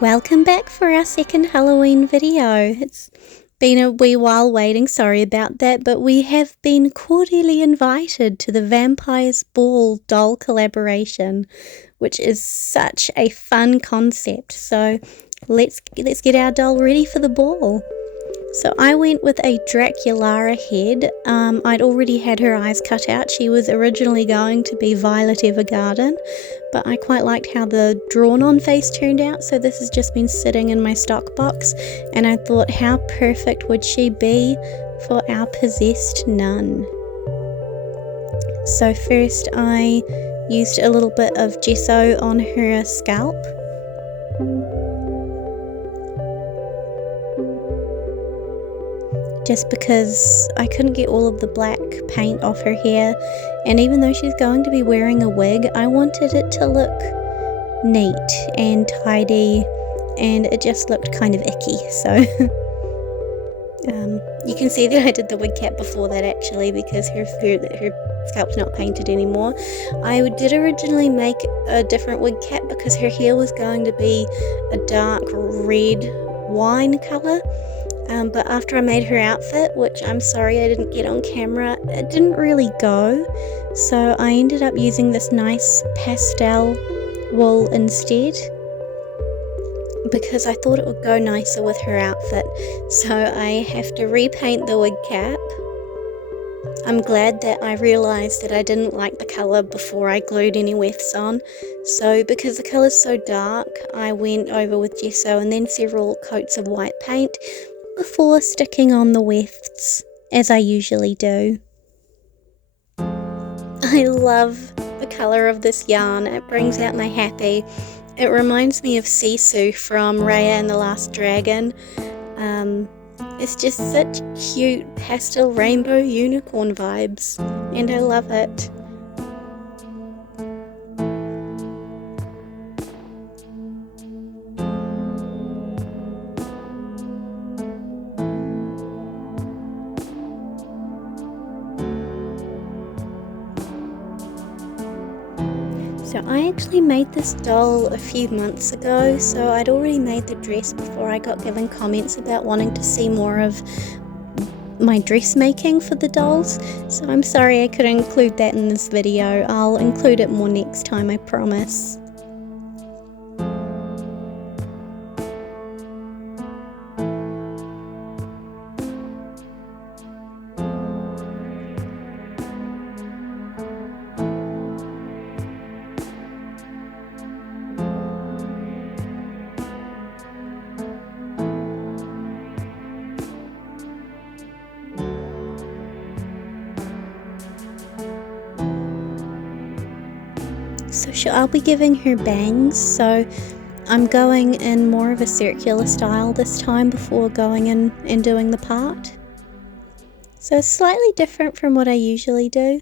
Welcome back for our second Halloween video. It's been a wee while waiting, sorry about that, but we have been cordially invited to the Vampire's Ball doll collaboration, which is such a fun concept. So let's get our doll ready for the ball. So I went with a Draculara head. I'd already had her eyes cut out. She was originally going to be Violet Evergarden, but I quite liked how the drawn-on face turned out, so this has just been sitting in my stock box, and I thought, how perfect would she be for our possessed nun? So first I used a little bit of gesso on her scalp. Just because I couldn't get all of the black paint off her hair, and even though she's going to be wearing a wig, I wanted it to look neat and tidy, and it just looked kind of icky. So you can see that I did the wig cap before that actually, because her scalp's not painted anymore. I did originally make a different wig cap because her hair was going to be a dark red wine colour. But after I made her outfit, which I'm sorry I didn't get on camera, it didn't really go. So I ended up using this nice pastel wool instead, because I thought it would go nicer with her outfit. So I have to repaint the wig cap. I'm glad that I realised that I didn't like the colour before I glued any wefts on. So because the colour's so dark, I went over with gesso and then several coats of white paint before sticking on the wefts, as I usually do. I love the colour of this yarn. It brings out my happy. It reminds me of Sisu from Raya and the Last Dragon. It's just such cute pastel rainbow unicorn vibes, and I love it. So I actually made this doll a few months ago, so I'd already made the dress before I got given comments about wanting to see more of my dressmaking for the dolls. So I'm sorry I couldn't include that in this video. I'll include it more next time, I promise. So I'll be giving her bangs, so I'm going in more of a circular style this time before going in and doing the part. So it's slightly different from what I usually do.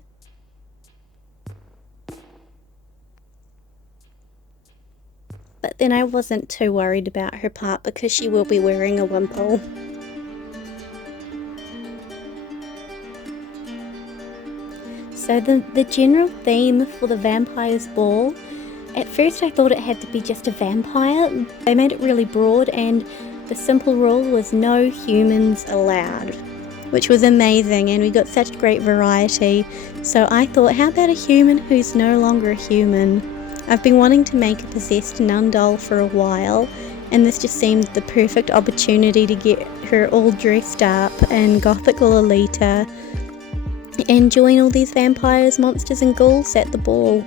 But then I wasn't too worried about her part because she will be wearing a wimple. So the general theme for the Vampire's Ball, at first I thought it had to be just a vampire. They made it really broad, and the simple rule was no humans allowed, which was amazing, and we got such great variety. So I thought, how about a human who's no longer a human? I've been wanting to make a possessed nun doll for a while, and this just seemed the perfect opportunity to get her all dressed up in gothic Lolita and join all these vampires, monsters and ghouls at the ball.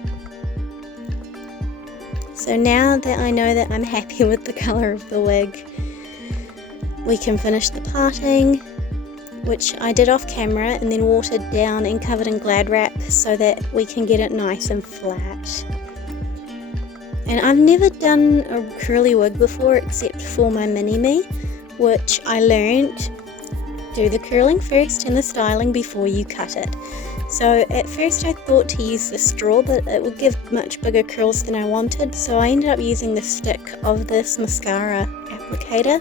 So now that I know that I'm happy with the colour of the wig, we can finish the parting, which I did off camera and then watered down and covered in Glad wrap so that we can get it nice and flat. And I've never done a curly wig before except for my mini-me, which I learned. Do the curling first and the styling before you cut it. So at first I thought to use the straw, but it would give much bigger curls than I wanted, so I ended up using the stick of this mascara applicator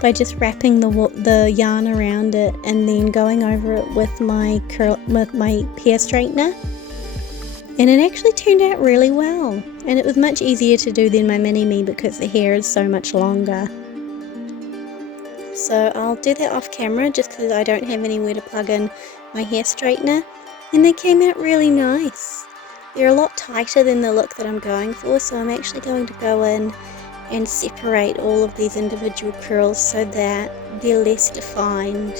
by just wrapping the yarn around it and then going over it with my hair straightener. And it actually turned out really well. And it was much easier to do than my mini-me because the hair is so much longer. So I'll do that off camera just because I don't have anywhere to plug in my hair straightener. And they came out really nice. They're a lot tighter than the look that I'm going for, so I'm actually going to go in and separate all of these individual curls so that they're less defined.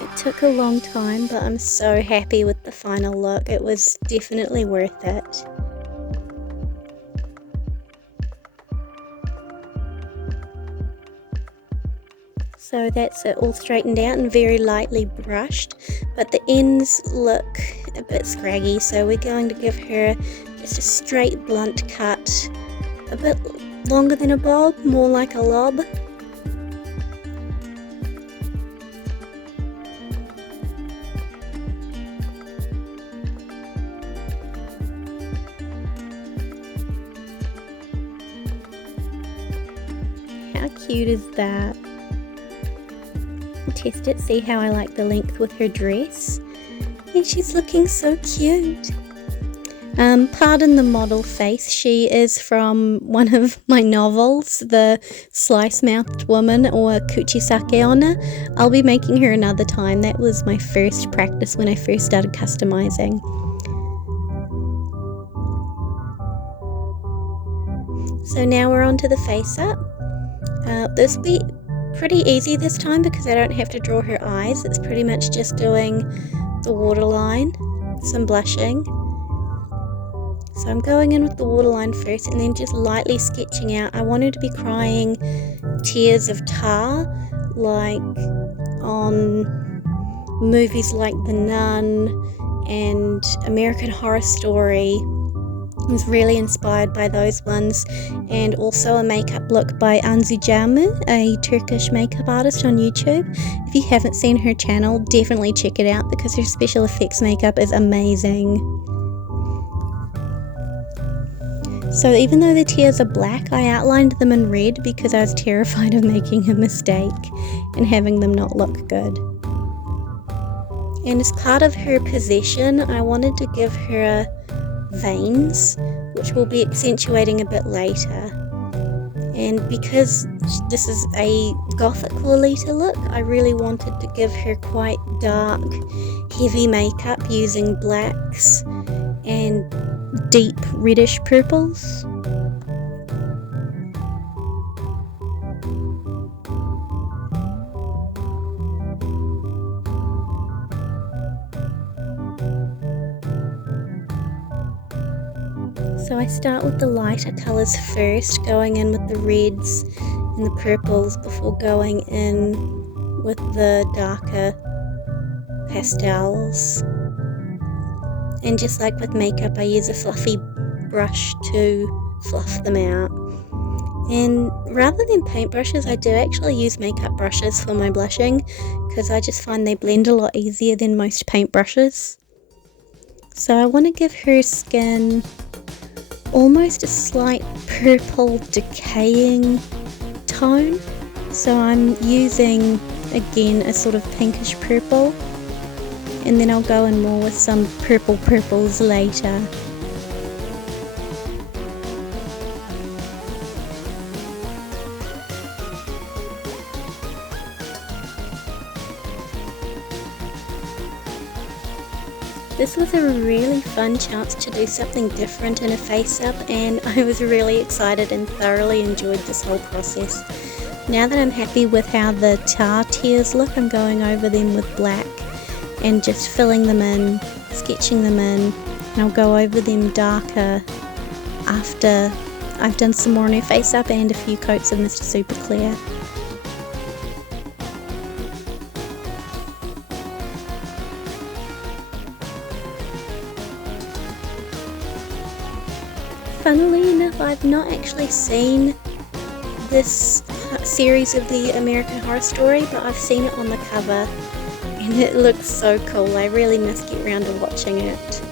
It took a long time, but I'm so happy with the final look. It was definitely worth it. So that's it, all straightened out and very lightly brushed, but the ends look a bit scraggy, so we're going to give her just a straight blunt cut, a bit longer than a bob, more like a lob. How cute is that? Test it, see how I like the length with her dress, and she's looking so cute. Pardon the model face, she is from one of my novels, The Slice-Mouthed Woman or Kuchisake Onna. I'll be making her another time. That was my first practice when I first started customizing. So now we're on to the face up. This will be pretty easy this time because I don't have to draw her eyes. It's pretty much just doing the waterline, some blushing. So I'm going in with the waterline first and then just lightly sketching out. I want her to be crying tears of tar, like on movies like The Nun and American Horror Story. I was really inspired by those ones, and also a makeup look by Anzu Jamu, a Turkish makeup artist on YouTube. If you haven't seen her channel, definitely check it out because her special effects makeup is amazing. So even though the tears are black, I outlined them in red because I was terrified of making a mistake and having them not look good. And as part of her possession, I wanted to give her veins, which we'll be accentuating a bit later. And because this is a gothic Lolita look, I really wanted to give her quite dark, heavy makeup using blacks and deep reddish purples. So I start with the lighter colours first, going in with the reds and the purples before going in with the darker pastels. And just like with makeup, I use a fluffy brush to fluff them out. And rather than paintbrushes, I do actually use makeup brushes for my blushing because I just find they blend a lot easier than most paintbrushes. So I want to give her skin almost a slight purple decaying tone. So I'm using, again, a sort of pinkish purple. And then I'll go in more with some purples later. This was a really fun chance to do something different in a face-up, and I was really excited and thoroughly enjoyed this whole process. Now that I'm happy with how the tar tears look, I'm going over them with black and just filling them in, sketching them in, and I'll go over them darker after I've done some more on her face up and a few coats of Mr. Super Clear. Funnily enough, I've not actually seen this series of the American Horror Story, but I've seen it on the cover. And it looks so cool. I really must get around to watching it.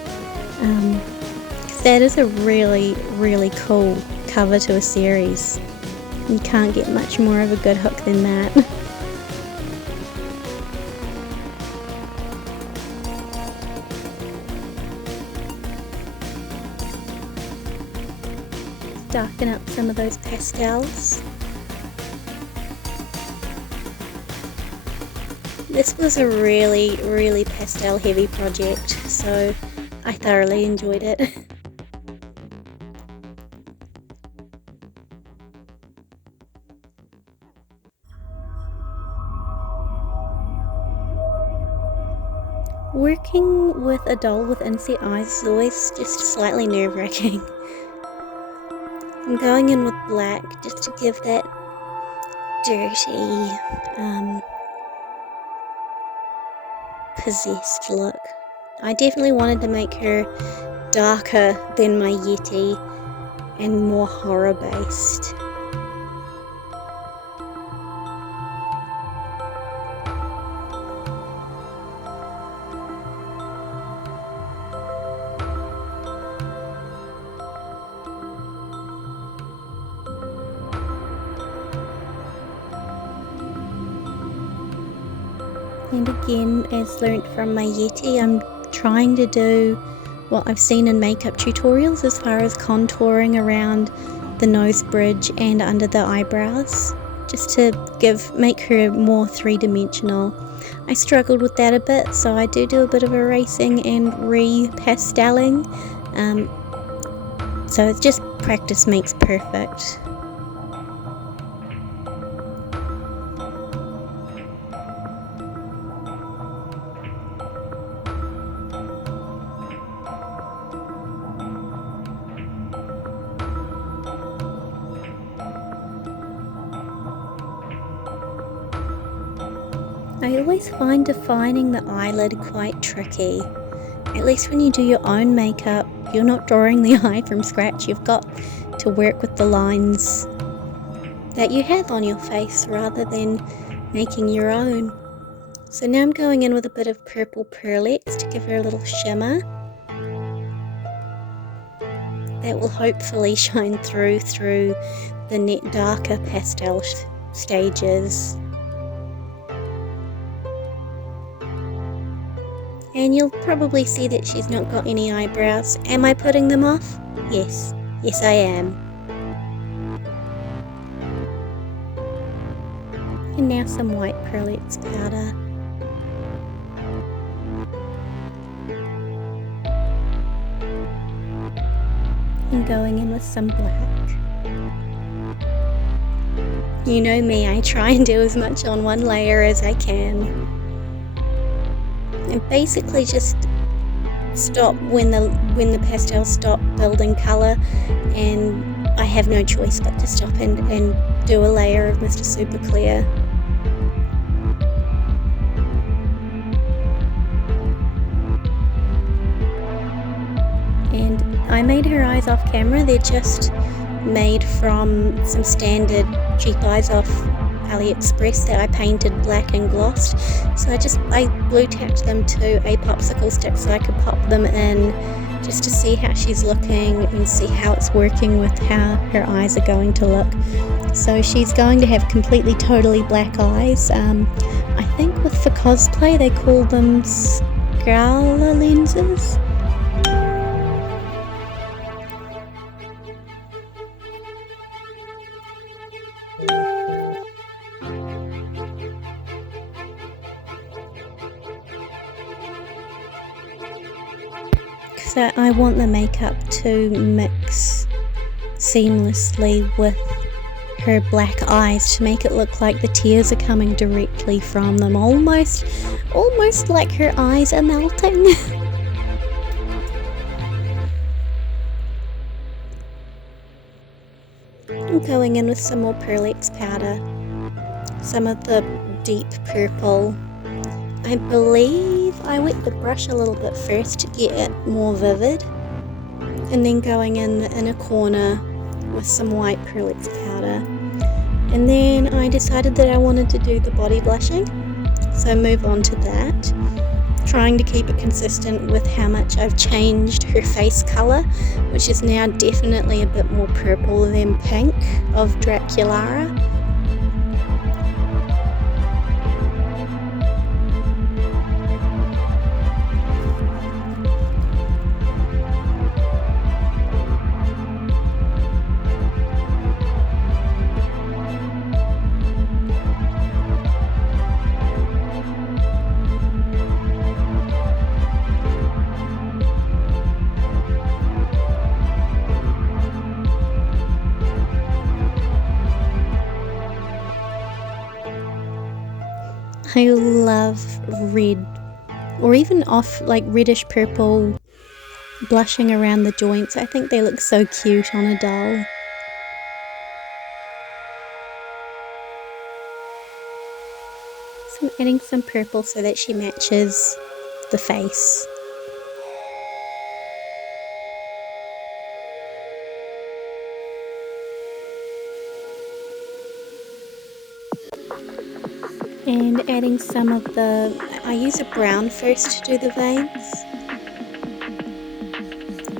That is a really, really cool cover to a series. You can't get much more of a good hook than that. darken up some of those pastels. This was a really pastel heavy project, so I thoroughly enjoyed it. Working with a doll with inset eyes is always just slightly nerve-wracking. I'm going in with black just to give that dirty, possessed look. I definitely wanted to make her darker than my Yeti and more horror based. And again, as learnt from my Yeti, I'm trying to do what I've seen in makeup tutorials as far as contouring around the nose bridge and under the eyebrows, just to make her more three-dimensional. I struggled with that a bit, so I do a bit of erasing and re-pasteling. So it's just practice makes perfect. I always find defining the eyelid quite tricky. At least when you do your own makeup, you're not drawing the eye from scratch. You've got to work with the lines that you have on your face rather than making your own. So now I'm going in with a bit of purple pearlettes to give her a little shimmer. That will hopefully shine through the darker pastel stages. And you'll probably see that she's not got any eyebrows. Am I putting them off? Yes. Yes, I am. And now some white pearlettes powder. And going in with some black. You know me, I try and do as much on one layer as I can. And basically just stop when the pastels stop building colour, and I have no choice but to stop and do a layer of Mr. Super Clear. And I made her eyes off camera. They're just made from some standard cheap eyes off AliExpress that I painted black and glossed. So I glue tacked them to a popsicle stick so I could pop them in just to see how she's looking and see how it's working with how her eyes are going to look. So she's going to have completely totally black eyes. I think for cosplay they call them Scala lenses. So I want the makeup to mix seamlessly with her black eyes to make it look like the tears are coming directly from them, almost like her eyes are melting. I'm going in with some more pearlettes powder, some of the deep purple. I believe I wet the brush a little bit first to get it more vivid, and then going in the inner corner with some white pearlettes powder. And then I decided that I wanted to do the body blushing, so move on to that, trying to keep it consistent with how much I've changed her face colour, which is now definitely a bit more purple than pink of Draculara. I love red, or even off like reddish purple blushing around the joints. I think they look so cute on a doll. So I'm adding some purple so that she matches the face. And adding some of I use a brown first to do the veins.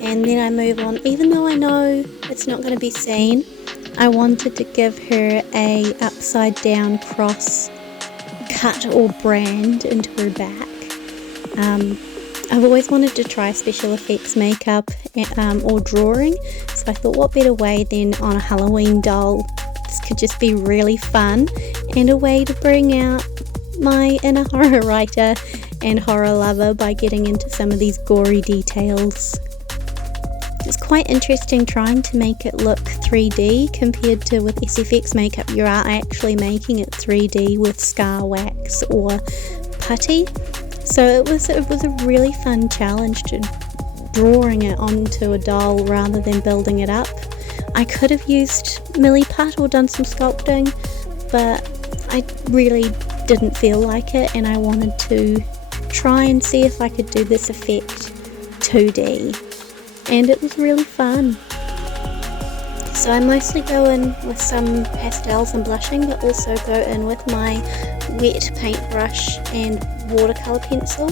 And then I move on. Even though I know it's not going to be seen, I wanted to give her a upside down cross cut or brand into her back. I've always wanted to try special effects makeup or drawing, so I thought what better way than on a Halloween doll. This could just be really fun and a way to bring out my inner horror writer and horror lover by getting into some of these gory details. It's quite interesting trying to make it look 3D compared to with SFX makeup. You are actually making it 3D with scar wax or putty. So it was a really fun challenge to drawing it onto a doll rather than building it up. I could have used Milliput or done some sculpting, but I really didn't feel like it, and I wanted to try and see if I could do this effect 2D, and it was really fun. So I mostly go in with some pastels and blushing, but also go in with my wet paintbrush and watercolor pencil,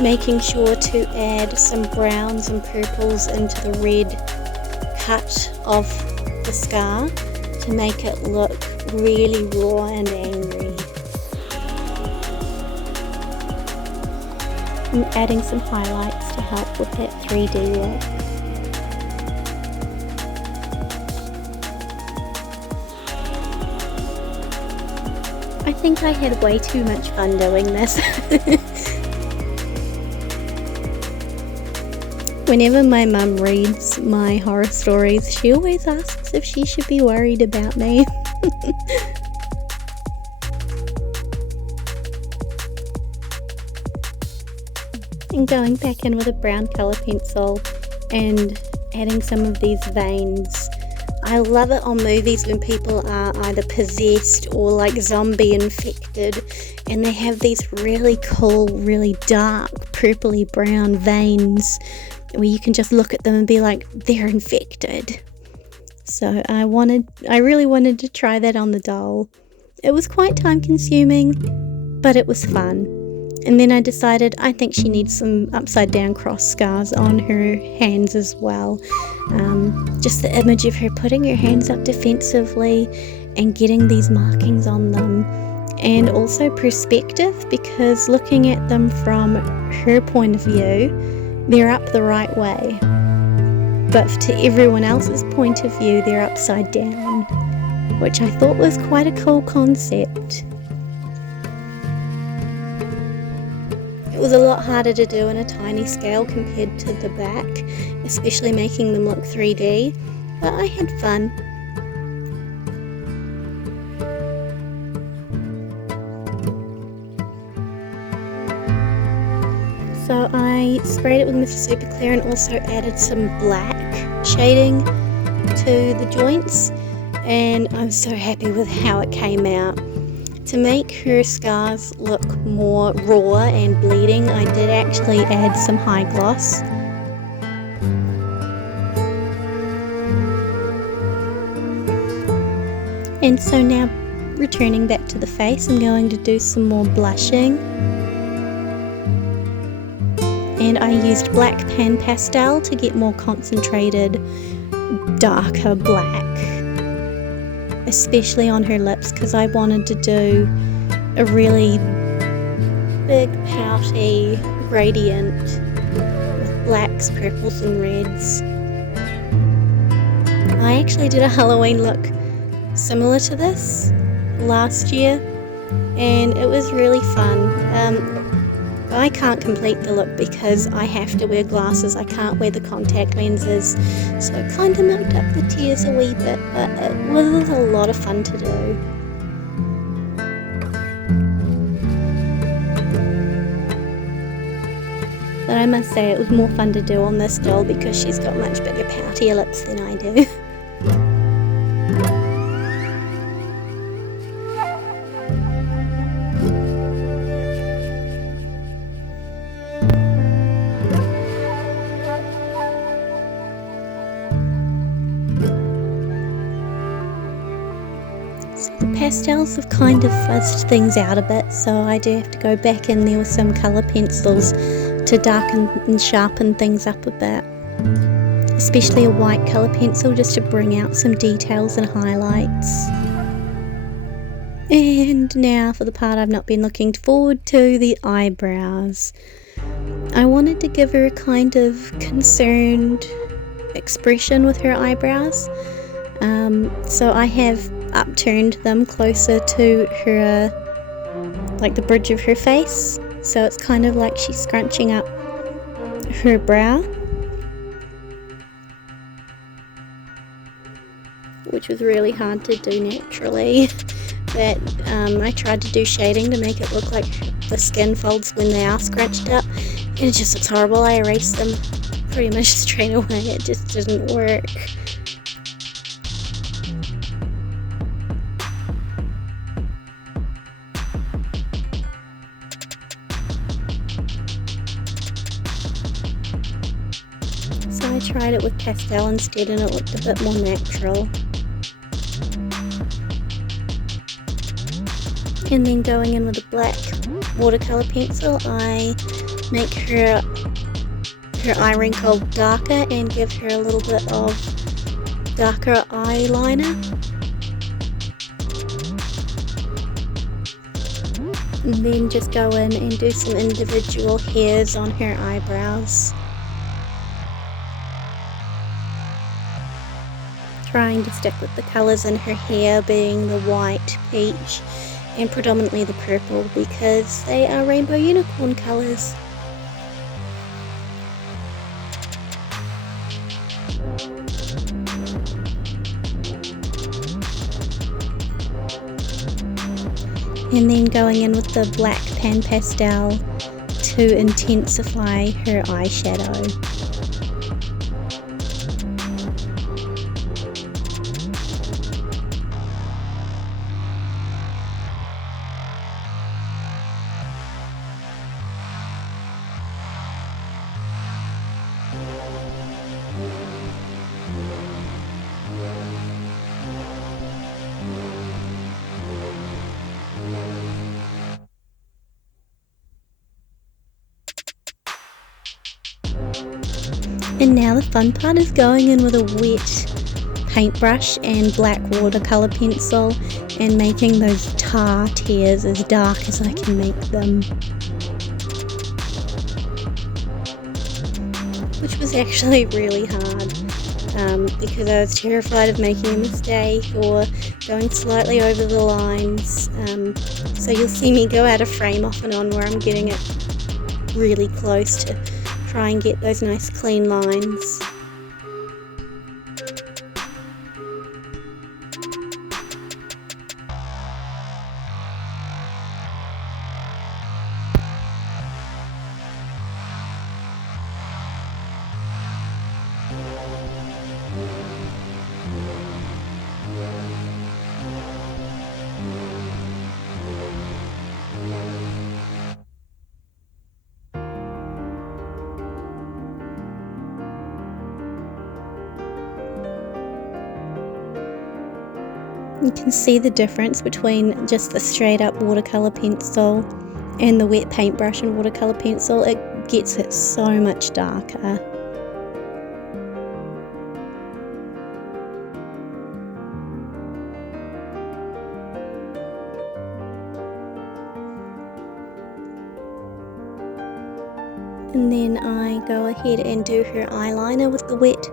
making sure to add some browns and purples into the red cut of the scar to make it look really raw and angry. I'm adding some highlights to help with that 3D look. I think I had way too much fun doing this. Whenever my mum reads my horror stories, she always asks if she should be worried about me. And going back in with a brown colour pencil and adding some of these veins. I love it on movies when people are either possessed or like zombie infected, and they have these really cool, really dark, purpley brown veins where you can just look at them and be like, they're infected. So I really wanted to try that on the doll. It was quite time consuming, but it was fun. And then I decided I think she needs some upside down cross scars on her hands as well. Just the image of her putting her hands up defensively and getting these markings on them. And also perspective, because looking at them from her point of view, they're up the right way. But to everyone else's point of view, they're upside down, which I thought was quite a cool concept. It was a lot harder to do in a tiny scale compared to the back, especially making them look 3D, but I had fun. So I sprayed it with Mr. Super Clear and also added some black shading to the joints, and I'm so happy with how it came out. To make her scars look more raw and bleeding, I did actually add some high gloss. And so now, returning back to the face, I'm going to do some more blushing. And I used black pan pastel to get more concentrated, darker black. Especially on her lips, because I wanted to do a really big pouty gradient with blacks, purples and reds. I actually did a Halloween look similar to this last year, and it was really fun. I can't complete the look because I have to wear glasses, I can't wear the contact lenses, so it kind of mucked up the tears a wee bit, but it was a lot of fun to do. But I must say it was more fun to do on this doll because she's got much bigger poutier lips than I do. The pastels have kind of fuzzed things out a bit, so I do have to go back in there with some colour pencils to darken and sharpen things up a bit. Especially a white colour pencil just to bring out some details and highlights. And now for the part I've not been looking forward to, the eyebrows. I wanted to give her a kind of concerned expression with her eyebrows. So I have upturned them closer to her, like the bridge of her face, so it's kind of like she's scrunching up her brow, which was really hard to do naturally. But I tried to do shading to make it look like the skin folds when they are scrunched up, and it just looks horrible. I erased them pretty much straight away. It just didn't work. So I tried it with pastel instead and it looked a bit more natural. And then going in with a black watercolour pencil, I make her eye wrinkle darker and give her a little bit of darker eyeliner. And then just go in and do some individual hairs on her eyebrows. Trying to stick with the colours in her hair, being the white, peach, and predominantly the purple because they are rainbow unicorn colours. And then going in with the black pan pastel to intensify her eyeshadow. And now the fun part is going in with a wet paintbrush and black watercolour pencil and making those tar tears as dark as I can make them. Which was actually really hard because I was terrified of making a mistake or going slightly over the lines. So you'll see me go out of frame off and on where I'm getting it really close to try and get those nice clean lines. You can see the difference between just the straight up watercolour pencil and the wet paintbrush and watercolour pencil. It gets it so much darker. And then I go ahead and do her eyeliner with the wet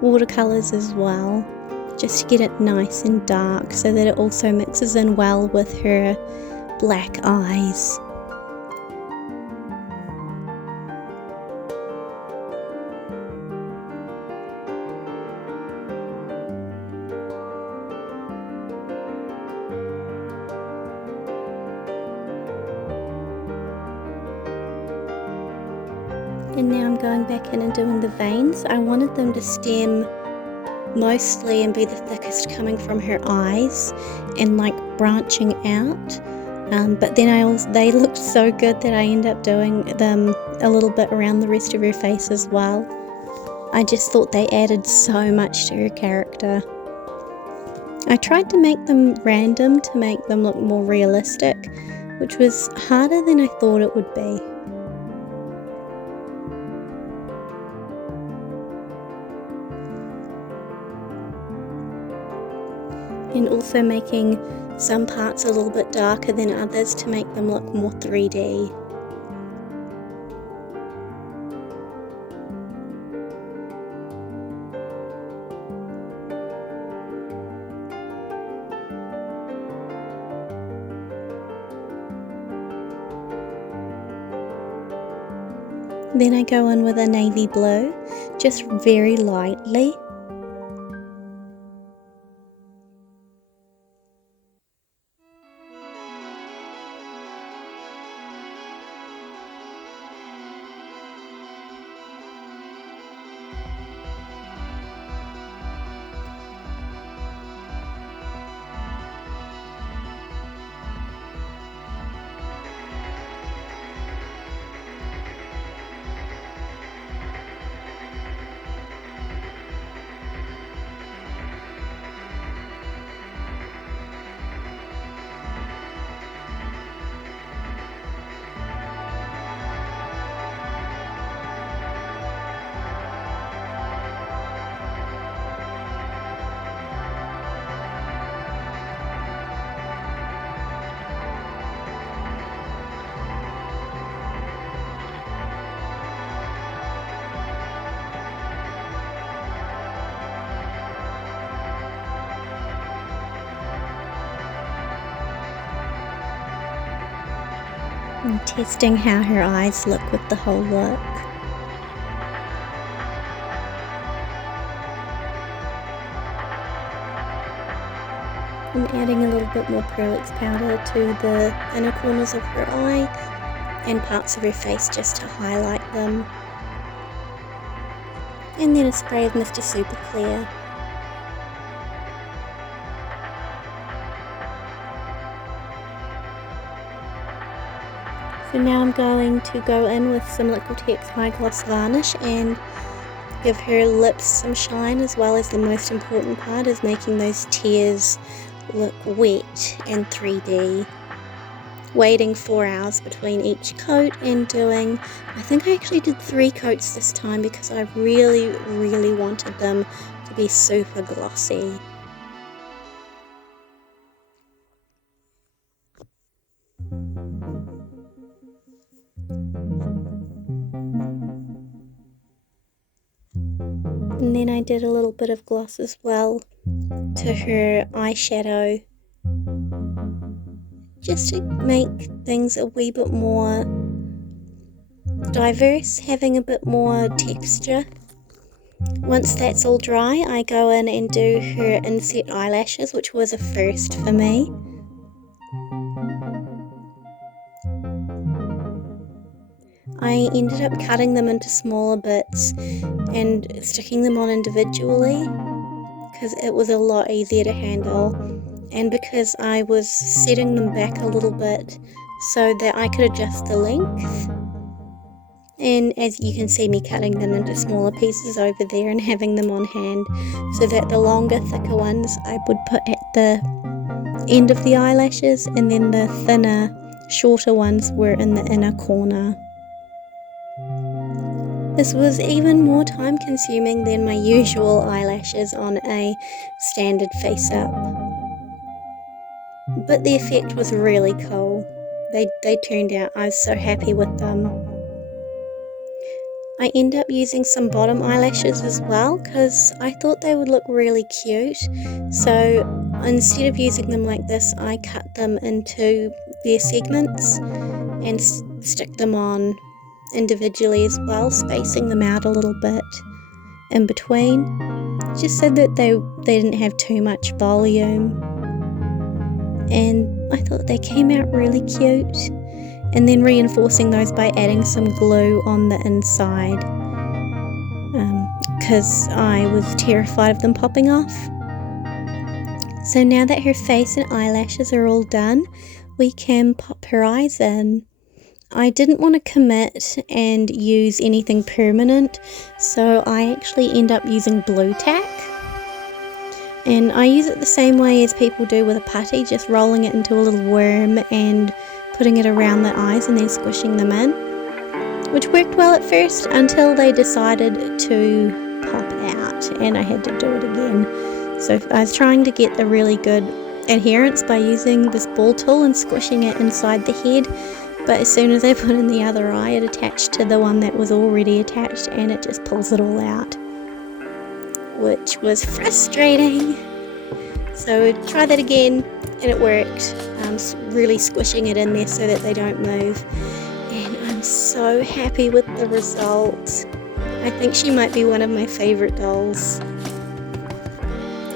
watercolours as well, just to get it nice and dark so that it also mixes in well with her black eyes. And now I'm going back in and doing the veins. I wanted them to stem mostly and be the thickest coming from her eyes and like branching out. But then they looked so good that I ended up doing them a little bit around the rest of her face as well. I just thought they added so much to her character. I tried to make them random to make them look more realistic, which was harder than I thought it would be. And also making some parts a little bit darker than others to make them look more 3D. Then I go in with a navy blue, just very lightly. I'm testing how her eyes look with the whole look. I'm adding a little bit more Perlix powder to the inner corners of her eye and parts of her face just to highlight them. And then a spray of Mr. Super Clear. So now I'm going to go in with some Liquitex High Gloss Varnish and give her lips some shine, as well as the most important part is making those tears look wet and 3D. Waiting 4 hours between each coat and doing, I think I actually did 3 coats this time because I really wanted them to be super glossy. And then I did a little bit of gloss as well to her eyeshadow, just to make things a wee bit more diverse, having a bit more texture. Once that's all dry, I go in and do her inset eyelashes, which was a first for me. I ended up cutting them into smaller bits and sticking them on individually because it was a lot easier to handle, and because I was setting them back a little bit so that I could adjust the length. And as you can see me cutting them into smaller pieces over there and having them on hand, so that the longer, thicker ones I would put at the end of the eyelashes, and then the thinner, shorter ones were in the inner corner. This was even more time consuming than my usual eyelashes on a standard face up. But the effect was really cool. They turned out, I was so happy with them. I end up using some bottom eyelashes as well because I thought they would look really cute. So instead of using them like this, I cut them into their segments and stick them on individually as well, spacing them out a little bit in between, just so that they didn't have too much volume. And I thought they came out really cute. and then reinforcing those by adding some glue on the inside, because I was terrified of them popping off. So now that her face and eyelashes are all done, we can pop her eyes in. I didn't want to commit and use anything permanent, so I actually end up using blue tack. And I use it the same way as people do with a putty, just rolling it into a little worm and putting it around the eyes and then squishing them in, which worked well at first until they decided to pop out and I had to do it again. So I was trying to get a really good adherence by using this ball tool and squishing it inside the head, but as soon as I put in the other eye, it attached to the one that was already attached and it just pulls it all out, which was frustrating. So try that again and it worked. Really squishing it in there so that they don't move, and I'm so happy with the result. I think she might be one of my favorite dolls.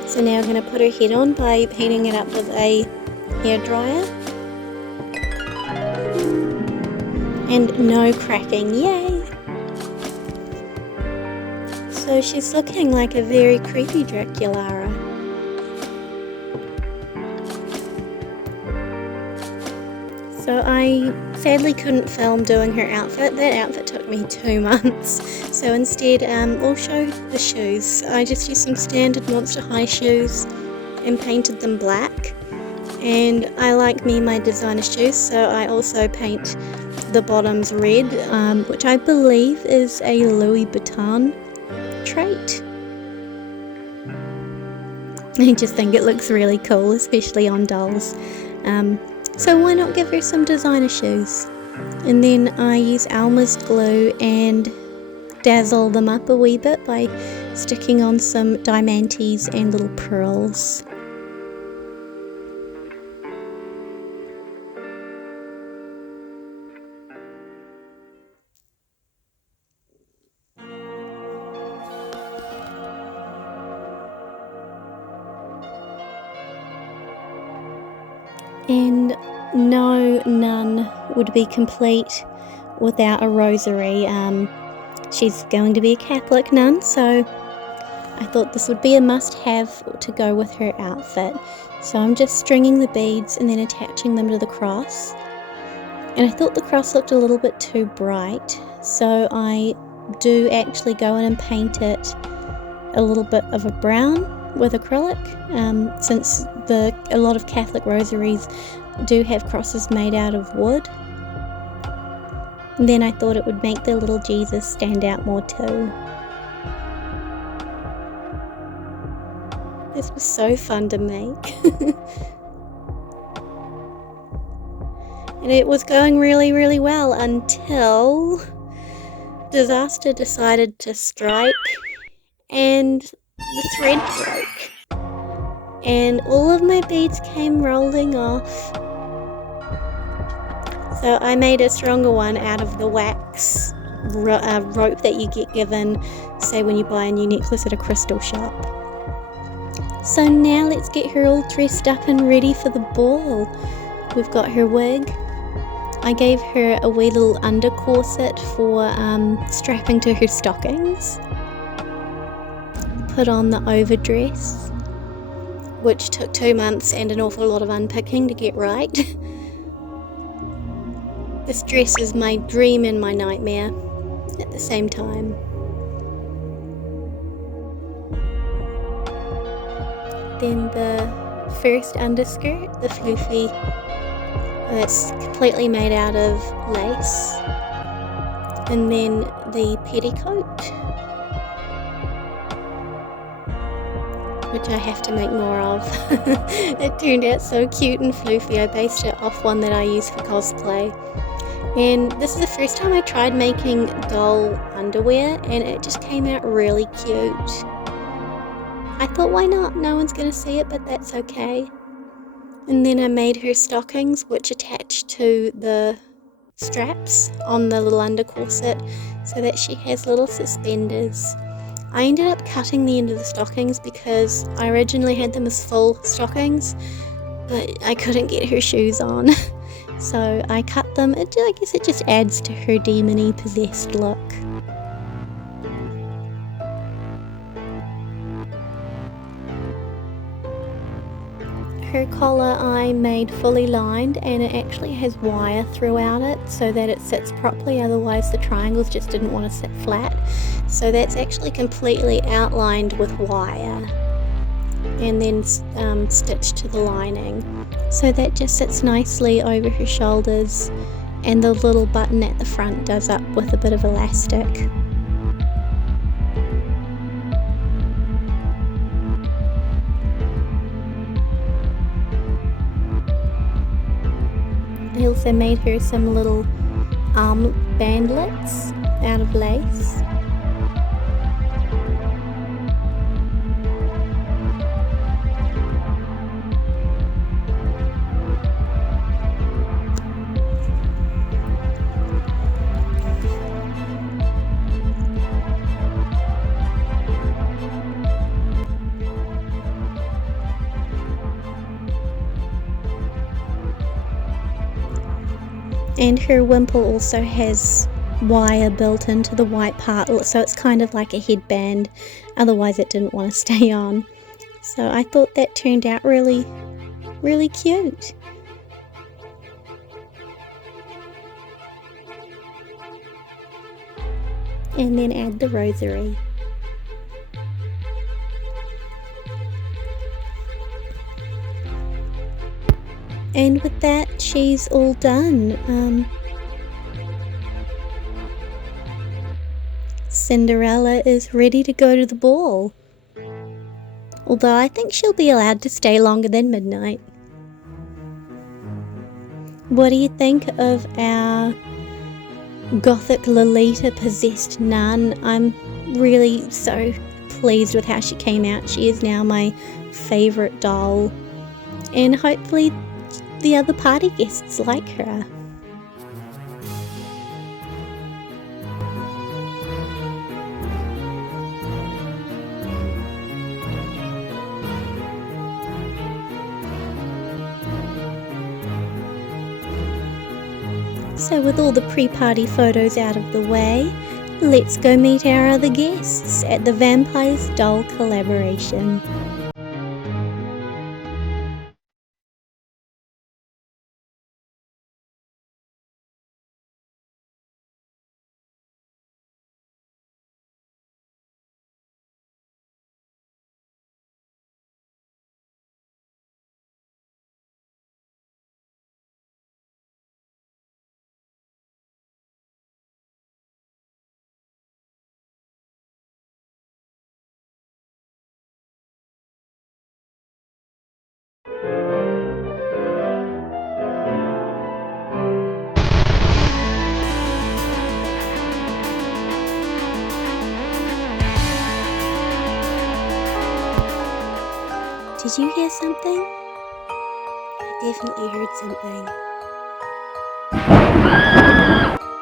So now I'm going to put her head on by heating it up with a hairdryer. And no cracking, yay! So she's looking like a very creepy Draculara. So I sadly couldn't film doing her outfit. That outfit took me 2 months. So instead, we'll show the shoes. I just used some standard Monster High shoes and painted them black. And I like my designer shoes, so I also paint the bottoms red, which I believe is a Louis Vuitton trait. I just think it looks really cool, especially on dolls. So why not give her some designer shoes? And then I use Elmer's glue and dazzle them up a wee bit by sticking on some diamantes and little pearls. And no nun would be complete without a rosary. She's going to be a Catholic nun, so I thought this would be a must-have to go with her outfit. So I'm just stringing the beads and then attaching them to the cross. And I thought the cross looked a little bit too bright, so I do actually go in and paint it a little bit of a brown with acrylic, since a lot of Catholic rosaries do have crosses made out of wood. And then I thought it would make the little Jesus stand out more too. This was so fun to make. And it was going really, really well until disaster decided to strike and the thread broke. And all of my beads came rolling off. So I made a stronger one out of the wax rope that you get given, say when you buy a new necklace at a crystal shop. So now let's get her all dressed up and ready for the ball. We've got her wig. I gave her a wee little under corset for strapping to her stockings. Put on the overdress, which took 2 months and an awful lot of unpicking to get right. This dress is my dream and my nightmare at the same time. Then the first underskirt, the floofy, that's completely made out of lace. And then the petticoat, which I have to make more of. It turned out so cute and floofy. I based it off one that I use for cosplay. And this is the first time I tried making doll underwear, and it just came out really cute. I thought, why not? No one's gonna see it, but that's okay. And then I made her stockings, which attach to the straps on the little under corset so that she has little suspenders. I ended up cutting the end of the stockings because I originally had them as full stockings, but I couldn't get her shoes on. So I cut them. I guess it just adds to her demony possessed look. Her collar I made fully lined, and it actually has wire throughout it so that it sits properly, otherwise the triangles just didn't want to sit flat. So that's actually completely outlined with wire and then stitched to the lining. So that just sits nicely over her shoulders, and the little button at the front does up with a bit of elastic. I also made her some little arm bandlets out of lace. And her wimple also has wire built into the white part, so it's kind of like a headband, otherwise it didn't want to stay on. So I thought that turned out really, really cute. And then add the rosary. And with that, she's all done. Cinderella is ready to go to the ball. Although I think she'll be allowed to stay longer than midnight. What do you think of our Gothic Lolita possessed nun? I'm really so pleased with how she came out. She is now my favourite doll. And hopefully the other party guests like her. So with all the pre-party photos out of the way, let's go meet our other guests at the Vampires Doll collaboration. Did you hear something? I definitely heard something.